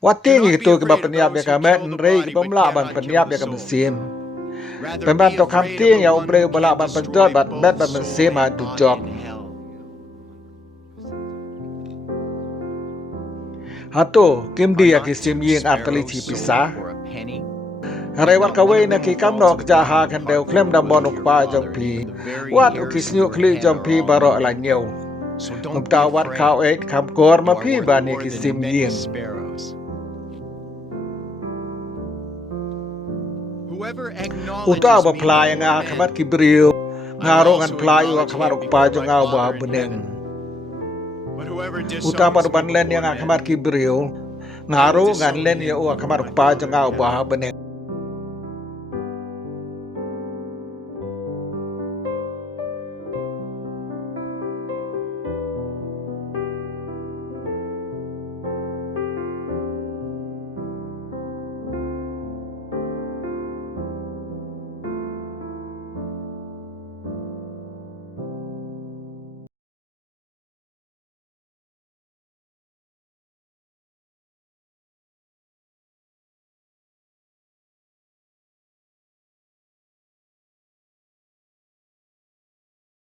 Wating itu ke peniap ya kamet rei ke pemla ban peniap ya kamesim. Pemban to kam tieng ya ubre bala ban penjot bat bet ban mesim adu jok. Hato kim dia kisim ying atali ci pisah. Rewat kawai na ki kam nok jaha kan deu klem da monok pa jong pi. Wat ukisnyu kli jong pi baro la nyeu. Ngupta wat kau kam kor ma pi bani kisim ying. Uta ba Phla yang akamat kibriu ngarongan Phla yu akamat ukpa jong au ba beneng. Uta parupan len yang akamat kibriu ngarongan len yu akamat ukpa jong au ba beneng.